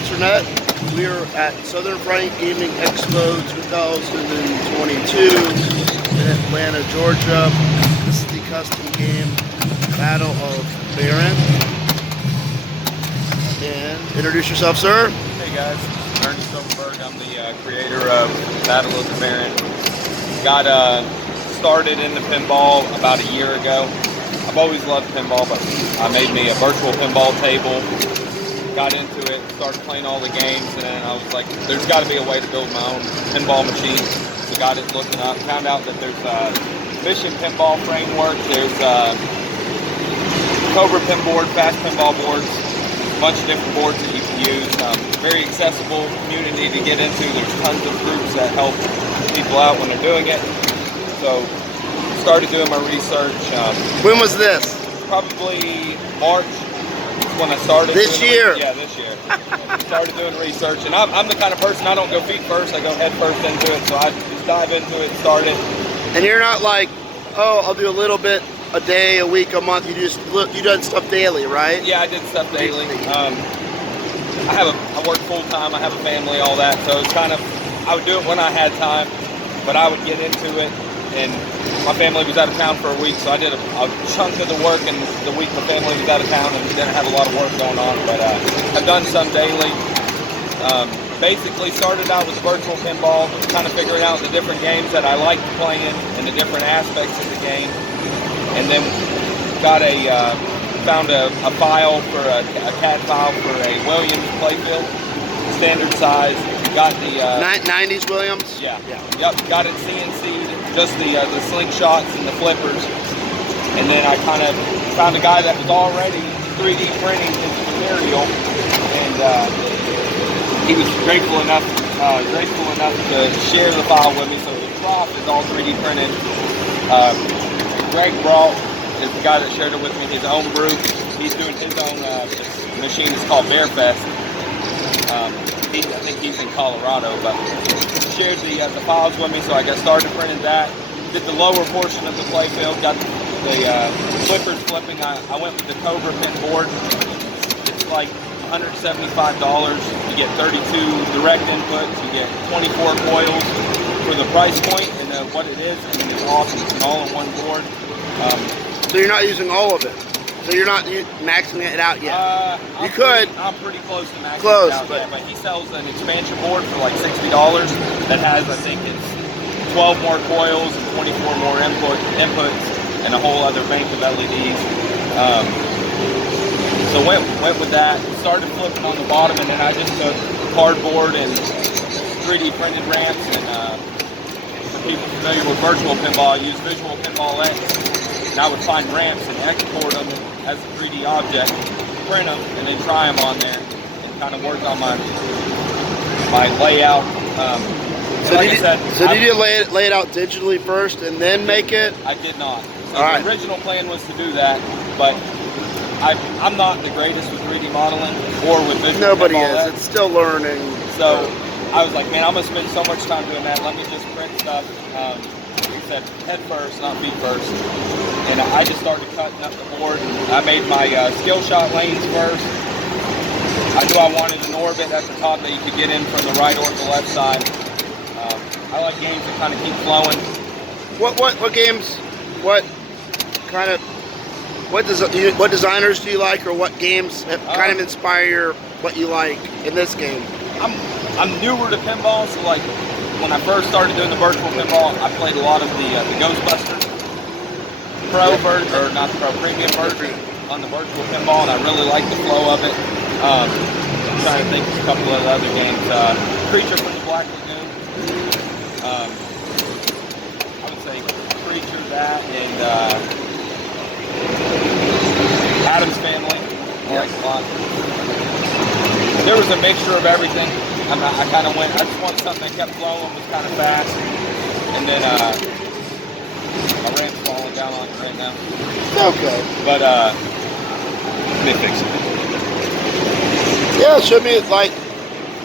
Internet. We're at Southern Fright Gaming Expo 2022 in Atlanta, Georgia. This is the custom game Battle of Baron. And introduce yourself, sir. Hey guys, Ernie Silverberg. I'm the creator of Battle of the Baron. Got started in the pinball about a year ago. I've always loved pinball, but I made me a virtual pinball table. Got into it, started playing all the games, and then I was like, there's got to be a way to build my own pinball machine. So got it looking up, found out that there's a Mission Pinball framework, there's Cobra pinboard, fast pinball boards, a bunch of different boards that you can use. Very accessible community to get into. There's tons of groups that help people out when they're doing it. So started doing my research. When was this? Probably March. When I started this year. Yeah, this year. Started doing research, and I'm the kind of person, I don't go feet first, I go head first into it. So I just dive into it and start it. And you're not like, oh, I'll do a little bit a day, a week, a month. You done stuff daily, right? Yeah, I did stuff daily. I work full time. I have a family, all that. So it's kind of, I would do it when I had time, but I would get into it. And my family was out of town for a week, so I did a chunk of the work, and the week my family was out of town and didn't have a lot of work going on. But I've done some daily. Basically started out with virtual pinball, kind of figuring out the different games that I liked playing and the different aspects of the game. And then got found a file for a CAD file for a Williams playfield, standard size. Got the 90s Williams. Yeah. Yep. Got it CNC'd, just the slingshots and the flippers. And then I kind of found a guy that was already 3D printing his material, and he was grateful enough to share the file with me. So the trough is all 3D printed. Greg brought is the guy that shared it with me, his own brew. He's doing his own machine. It's called Bearfest. I think he's in Colorado, but shared the files with me, so I got started printing that. Did the lower portion of the playfield, got the flippers flipping. I went with the Cobra pin board. It's like $175. You get 32 direct inputs, you get 24 coils for the price point, and what it is, I mean, it's awesome. It's an all-in-one board. So you're not using all of it? So you're not maxing it out yet? I'm pretty close to maxing it out yet, but he sells an expansion board for like $60 that has, I think it's 12 more coils and 24 more inputs and a whole other bank of LEDs. So went with that, started flipping on the bottom, and then I just took cardboard and 3D printed ramps. And for people familiar with virtual pinball, I use Visual Pinball X. And I would find ramps and export them as a 3D object, print them, and then try them on there, and kind of work on my layout. Did you lay it out digitally first and then make it? I did not. So the original plan was to do that, but I'm not the greatest with 3D modeling or with visual. Nobody pinball. is. It's still learning. So I was like, man, I'm gonna spend so much time doing that. Let me just print stuff. Said head first, not feet first. And I just started cutting up the board. I made my skill shot lanes first. I knew I wanted an orbit at the top that you could get in from the right or the left side. I like games that kind of keep flowing. What games? What designers do you like, or what games have kind of inspire what you like in this game? I'm newer to pinball, so like, when I first started doing the virtual pinball, I played a lot of the Ghostbusters Pro version, or not the Pro, Premium version on the virtual pinball, and I really liked the flow of it. I'm trying to think of a couple of other games. Creature from the Black Lagoon. I would say Creature, that, and Addams Family. I liked a lot. There was a mixture of everything. I kind of went, I just wanted something that kept flowing, was kind of fast. And then, my ramp's falling down on it right now. Okay. But, let me fix it. Yeah, show me like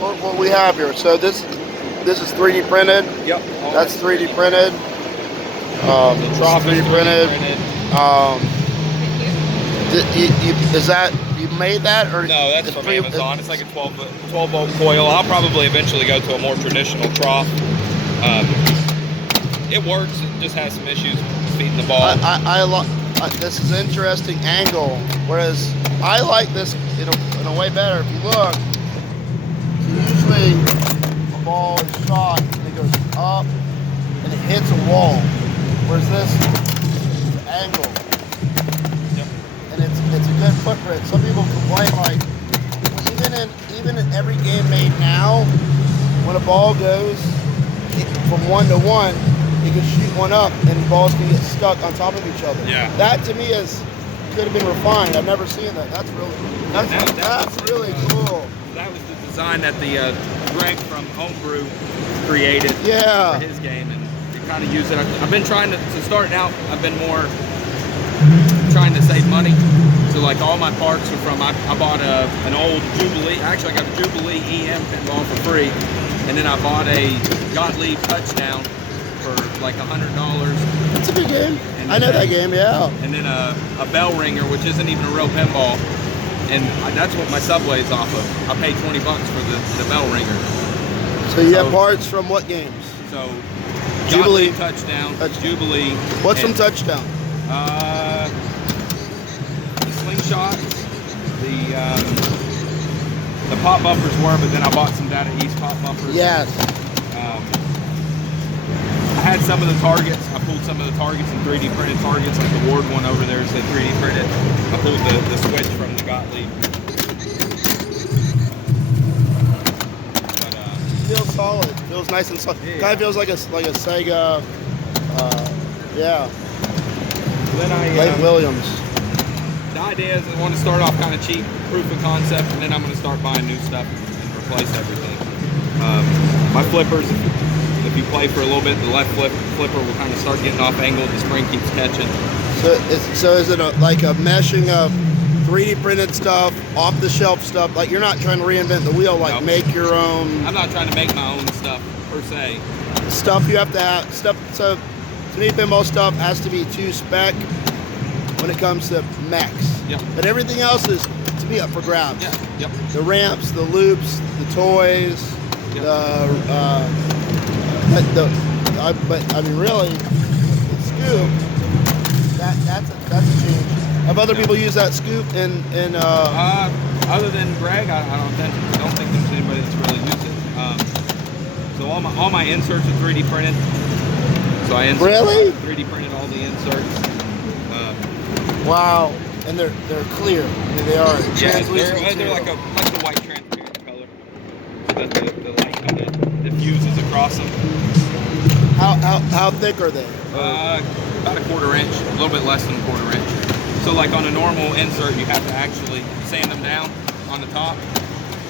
what we have here. So this is 3D printed. Yep. That's 3D printed. The trough 3D printed. Is that, you made that, or No, that's it's from pretty- Amazon. It's like a 12 volt coil. I'll probably eventually go to a more traditional trough. It works. It just has some issues with feeding the ball. This is an interesting angle. Whereas I like this in a way better. If you look, so usually a ball is shot and it goes up and it hits a wall. Whereas this is an angle. Yep. And it's a good footprint. Some people complain like even in every game made now, when a ball goes from 1 to 1, you can shoot one up and balls can get stuck on top of each other. Yeah. That to me could have been refined. I've never seen that. That's really cool. That was the design that the Greg from Homebrew created Yeah. for his game, and you kind of use it. I've been trying to start out. I've been more trying to save money. So like all my parts are from. I bought an old Jubilee. Actually, I got a Jubilee EM pinball for free, and then I bought a Gottlieb Touchdown for like $100. That's a good game. I know that game, yeah. And then a bell ringer, which isn't even a real pinball, and that's what my Subway is off of. I paid $20 for the bell ringer. So you have parts from what games? So Jubilee Touchdown, Jubilee. What's from Touchdown? The slingshots, the pop buffers were, but then I bought some Data East pop buffers. Yes. I had some of the targets. I pulled some of the targets and 3D printed targets, like the Ward one over there said 3D printed. I pulled the switch from the Gottlieb. But Feels solid. Feels nice and solid. Yeah. Kind of feels like a Sega. Yeah. then Like Williams. the idea is I want to start off kind of cheap, proof of concept, and then I'm going to start buying new stuff and replace everything. My flippers, if you play for a little bit, the left flipper will kind of start getting off angle. The spring keeps catching. So is it like a meshing of 3D printed stuff, off the shelf stuff? Like you're not trying to reinvent the wheel, like Nope. make your own I'm not trying to make my own stuff per se. stuff. You have to have stuff. So to me, pinball stuff has to be to spec when it comes to mechs. Yep. But everything else is to be up for grabs. Yeah. Yep. The ramps, the loops, the toys, Yep. but I mean really, the scoop. That's a change. Have other people used that scoop in Other than Greg, I don't think there's anybody that's really used it. So all my inserts are 3D printed. So I Really? 3D printed all the inserts. Wow, and they're clear. I mean, they are Yeah, translucent they're like the white transparent color. So that the light kind of diffuses across them. How thick are they? About a 1/4 inch, a little bit less than a 1/4 inch. So like on a normal insert, you have to actually sand them down on the top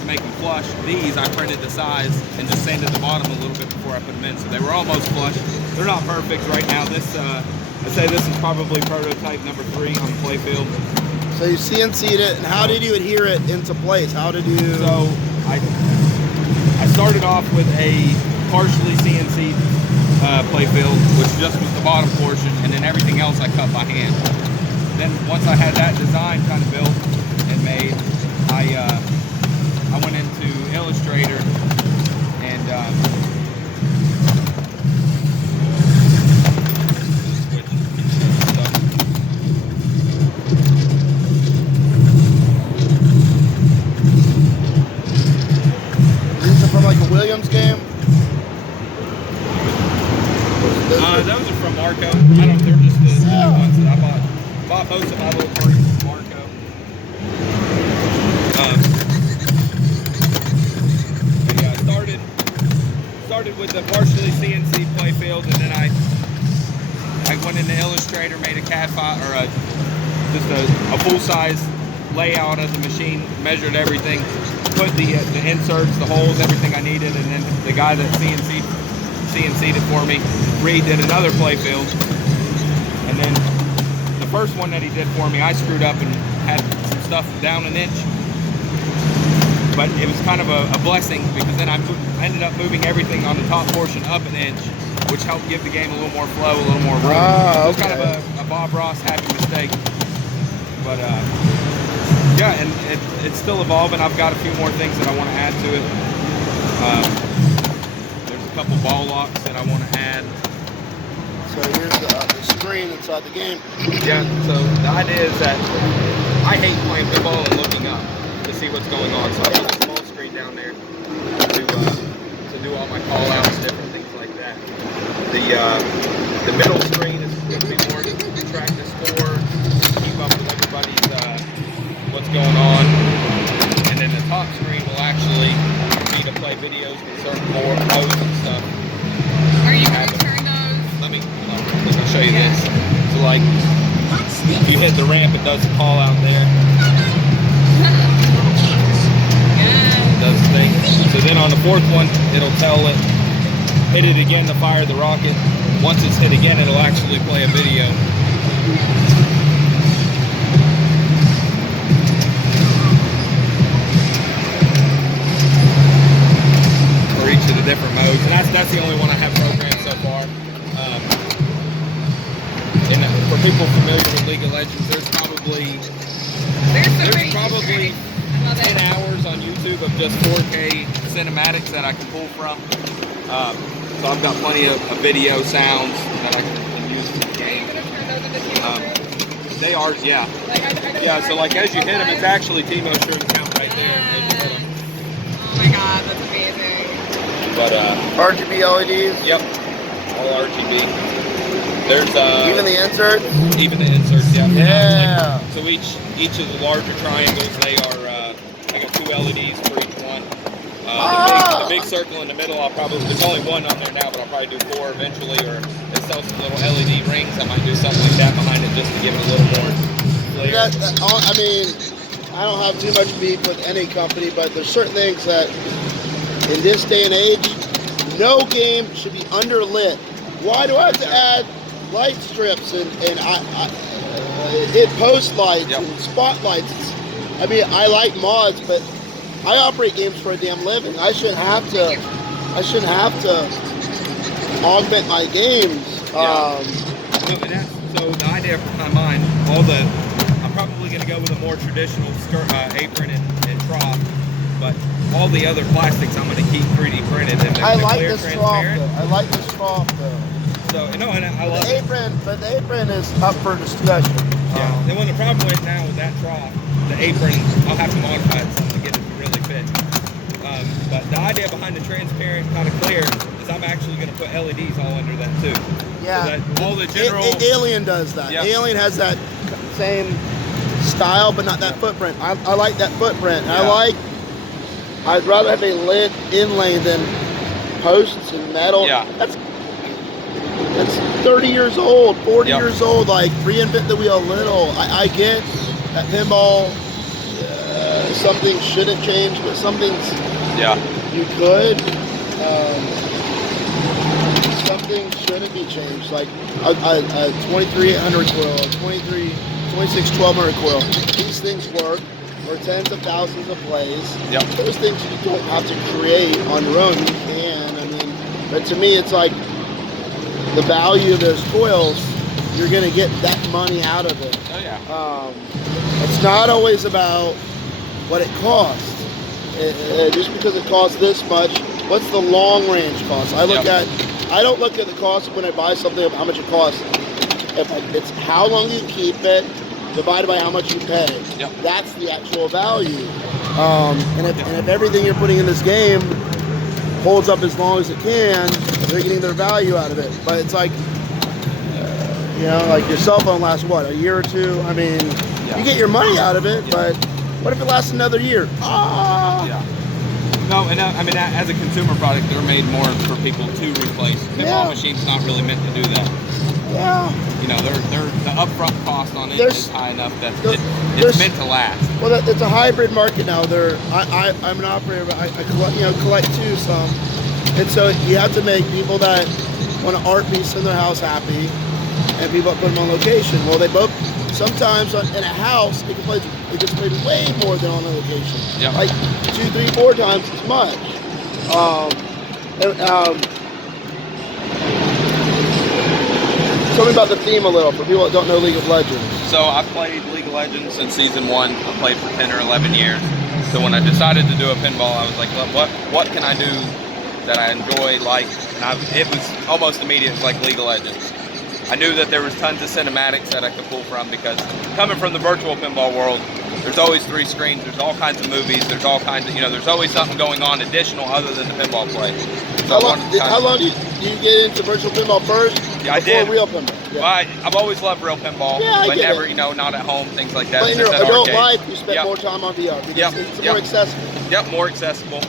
to make them flush. These, I printed the size and just sanded the bottom a little bit before I put them in. So they were almost flush. They're not perfect right now. I'd say this is probably prototype number 3 on the play field. So you CNC'd it, and how did you adhere it into place? How did you? So I started off with a partially CNC'd play field, which just was the bottom portion, and then everything else I cut by hand. Then once I had that design kind of built and made, I went into Illustrator and These are from like a Williams game. those are from Marco. They're just the ones that I bought most of my little parts from Marco. Yeah, I started with the partially CNC play field, and then I went into Illustrator, made a CAD file or just a full size layout of the machine, measured everything, put the inserts, the holes, everything I needed, and then the guy that CNC'd it for me redid another play field, and then the first one that he did for me, I screwed up and had some stuff down an inch, but it was kind of a blessing because then I ended up moving everything on the top portion up an inch, which helped give the game a little more flow, a little more room. Ah, It was kind of a Bob Ross happy mistake, but Yeah, and it's still evolving. I've got a few more things that I want to add to it. There's a couple ball locks that I want to add. So here's the screen inside the game. Yeah, so the idea is that I hate playing pinball and looking up to see what's going on. So I have a small screen down there to do all my call outs, different things like that. The middle screen is going to be more to track the score, keep up with everybody's what's going on. And then the top screen will actually be to play videos with certain modes and stuff. Are you going to turn those? Let me show you this. So like, if you hit the ramp, it does a call out there. It does the thing. So then on the fourth one, it'll tell it, hit it again to fire the rocket. Once it's hit again, it'll actually play a video. For each of the different modes. And that's the only one I have programmed so far. And for people familiar with League of Legends, there's probably 10 hours on YouTube of just 4K cinematics that I can pull from. So I've got plenty of video sounds that I can use in the game. Are you going to turn those into Timo's? They are, yeah. Yeah, so like as you hit them, it's actually Timo's shirt account right there. As you hit them. Oh my god, that's amazing. But RGB LEDs. Yep, all RGB. There's Even the insert. Even the inserts, yeah. Yeah. So each of the larger triangles, they are I got 2 LEDs for each one. The big circle in the middle, there's only one on there now, but I'll probably do 4 eventually, or they sell some little LED rings. I might do something like that behind it just to give it a little more flair. I mean, I don't have too much beef with any company, but there's certain things that in this day and age, no game should be underlit. Why do I have to add light strips and hit post lights and spotlights? I mean, I like mods, but I operate games for a damn living. I shouldn't have to augment my games. So the idea for my mind, I'm probably going to go with a more traditional apron and trough, but all the other plastics I'm going to keep 3D printed. And I like this trough though. I like this trough though. So and I love the apron, but the apron is up for discussion. Yeah. And when the problem is now with that trough, the apron, I'll have to modify it some to get it to really fit. But the idea behind the transparent kind of clear is I'm actually going to put LEDs all under that too. Yeah. So that all the general. Alien does that. Yeah. Alien has that same style, but not that footprint. I like that footprint. Yeah. I'd rather have a lit inlay than posts and metal. Yeah. That's 30 years old, 40 years old. Like, reinvent the wheel a little. I get that pinball, some things shouldn't change, but some things you could. Some things shouldn't be changed. Like a 2300 coil, a 26 1200 coil. These things work for tens of thousands of plays. Yep. Those things you don't have to create on your own. You can. I mean, but to me, it's like the value of those coils. You're going to get that money out of it. Oh yeah. It's not always about what it costs. Just because it costs this much, what's the long range cost? I don't look at the cost when I buy something of how much it costs. It's how long you keep it divided by how much you pay. Yep. That's the actual value. And if everything you're putting in this game holds up as long as it can, they're getting their value out of it. But it's like, like your cell phone lasts what, a year or two? I mean, you get your money out of it, but what if it lasts another year? Yeah. No, and I mean, as a consumer product, they're made more for people to replace. Pinball machines not really meant to do that. Yeah. The upfront cost on it is high enough that it's meant to last. Well, it's a hybrid market now. I'm an operator, but I collect too some, and so you have to make people that want an art piece in their house happy, and people that put them on location. Well, they both. Sometimes in a house, it gets played way more than on a location. Yep. Like 2, 3, 4 times as much. Tell me about the theme a little for people that don't know League of Legends. So I've played League of Legends since season 1. I played for 10 or 11 years. So when I decided to do a pinball, I was like, well, what can I do that I enjoy, like, and it was almost immediate. It was like League of Legends. I knew that there was tons of cinematics that I could pull from, because coming from the virtual pinball world, there's always 3 screens, there's all kinds of movies, there's all kinds of, there's always something going on additional other than the pinball play. So how long do you get into virtual pinball first? Yeah, I did. Real pinball? Yeah. Well, I've always loved real pinball, but never, not at home, things like that. But in your adult life, you spend more time on VR because it's more accessible. Yep, more accessible.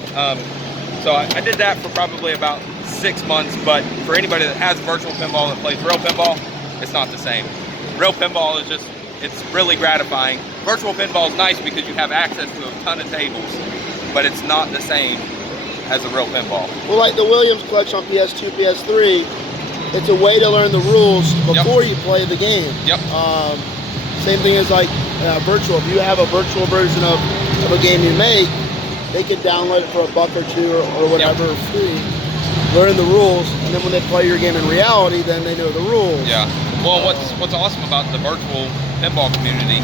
So I did that for probably about 6 months, but for anybody that has virtual pinball that plays real pinball, it's not the same. Real pinball is just, it's really gratifying. Virtual pinball is nice because you have access to a ton of tables, but it's not the same as a real pinball. Well, like the Williams collection on PS2, PS3, it's a way to learn the rules before you play the game. Yep. Same thing as like virtual. If you have a virtual version of a game you make, they can download it for $1 or $2 or whatever free. Learn the rules, and then when they play your game in reality, then they know the rules. Yeah. Well, what's awesome about the virtual pinball community,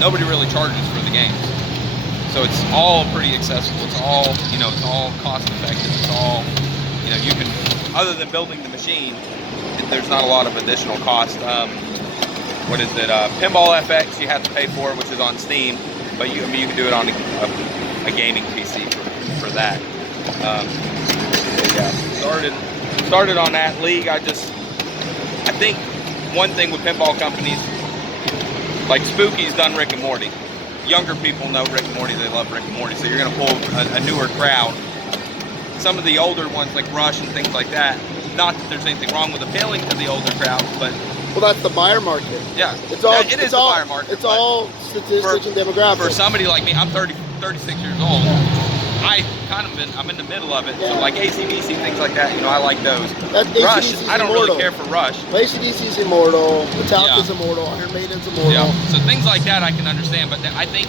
nobody really charges for the games. So it's all pretty accessible. It's all, it's all cost effective. It's all, you can, other than building the machine, there's not a lot of additional cost. What is it? Pinball FX you have to pay for, which is on Steam, but you can do it on a gaming PC for that. Started on that league. I think one thing with pinball companies, like Spooky's done Rick and Morty. Younger people know Rick and Morty, they love Rick and Morty, so you're going to pull a newer crowd. Some of the older ones like Rush and things like that, not that there's anything wrong with appealing to the older crowd, but... Well, that's the buyer market. Yeah, it is the buyer market. It's all statistics and demographics. For somebody like me, I'm 36 years old. I'm in the middle of it, so like AC/DC, things like that, I like those. Rush, I don't really care for Rush. AC/DC's immortal, Metallica's immortal, Iron Maiden's immortal. Yeah. So things like that I can understand, but I think,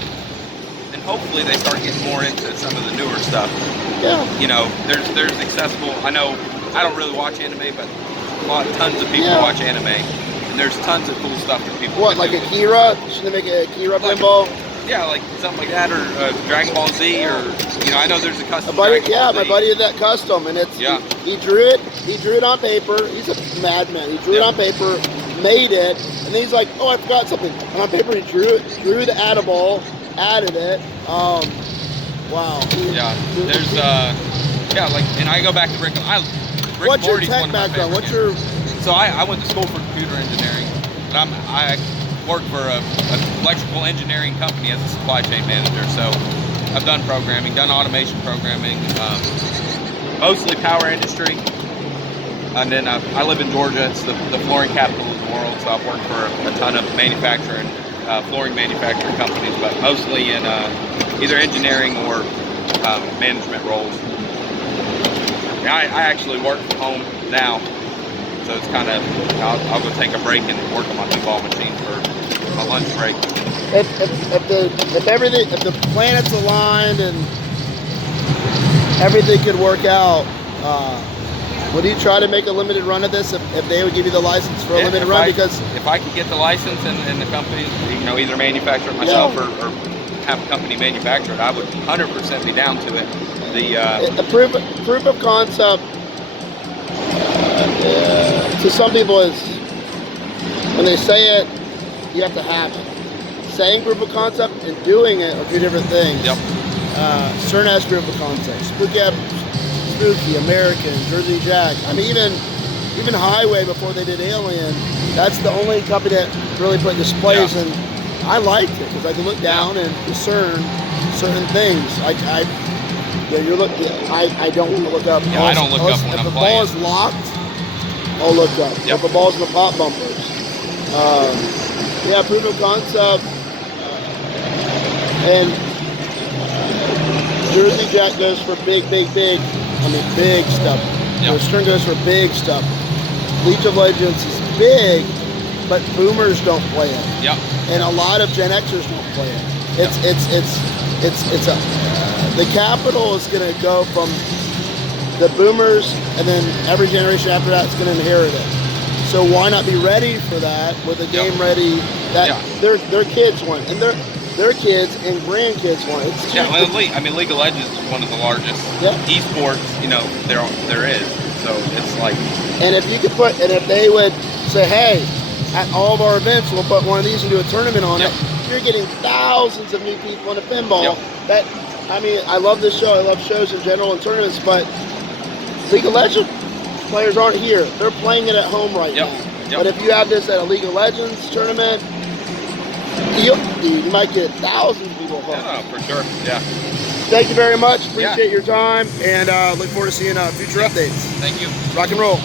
and hopefully they start getting more into some of the newer stuff. Yeah. There's accessible, I know, I don't really watch anime, but tons of people watch anime, and there's tons of cool stuff that people What, like do. Akira? Should they make an Akira pinball? Yeah, like something like that, or Dragon Ball Z, or I know there's a custom. My buddy did that custom, and it's he drew it. He drew it on paper. He's a madman. He drew it on paper, made it, and then he's like, "Oh, I forgot something." And on paper, he drew the add-a-ball, added it. Wow. Yeah, there's and I go back to Rick. What's your tech background? What's your? So I went to school for computer engineering, and I work for an electrical engineering company as a supply chain manager. So I've done programming, done automation programming, mostly power industry. And then I live in Georgia. It's the flooring capital of the world. So I've worked for a ton of manufacturing, flooring manufacturing companies, but mostly in either engineering or management roles. I actually work from home now. So it's kind of, I'll go take a break and work on my pinball machine for my lunch break. If the planets aligned and everything could work out, would you try to make a limited run of this if they would give you the license for a limited run? Because if I could get the license and the company, either manufacture it myself or have a company manufacture it, I would 100% be down to it. The proof of concept to some people is when they say it, you have to have it. Saying proof of concept and doing it are two different things. Yep. CERN has proof of concept. Spooky, American, Jersey Jack. I mean, even Highway before they did Alien, that's the only company that really put displays in. I liked it because I could look down and discern certain things. I don't want to look up. Yeah, I don't look up when I'm playing. If the ball is locked, I'll look up. Yep. If the ball's in the pop bumpers. Proof of concept. And Jersey Jack goes for big stuff. Yep. Stern goes for big stuff. League of Legends is big, but boomers don't play it. Yep. And a lot of Gen Xers don't play it. The capital is going to go from the boomers, and then every generation after that is going to inherit it. So why not be ready for that with a game ready that Yeah. their kids want, and their kids and grandkids want. It's Yeah, well, League of Legends is one of the largest esports, there is. So it's like, and if you could put, and if they would say, hey, at all of our events, we'll put one of these and do a tournament on it. You're getting thousands of new people into pinball. That, I mean, I love this show. I love shows in general and tournaments, but League of Legends players aren't here. They're playing it at home right now. But if you have this at a League of Legends tournament, you might get thousands of people involved. Yeah, for sure. Yeah. Thank you very much. Appreciate your time, and look forward to seeing future updates. Thank you. Rock and roll.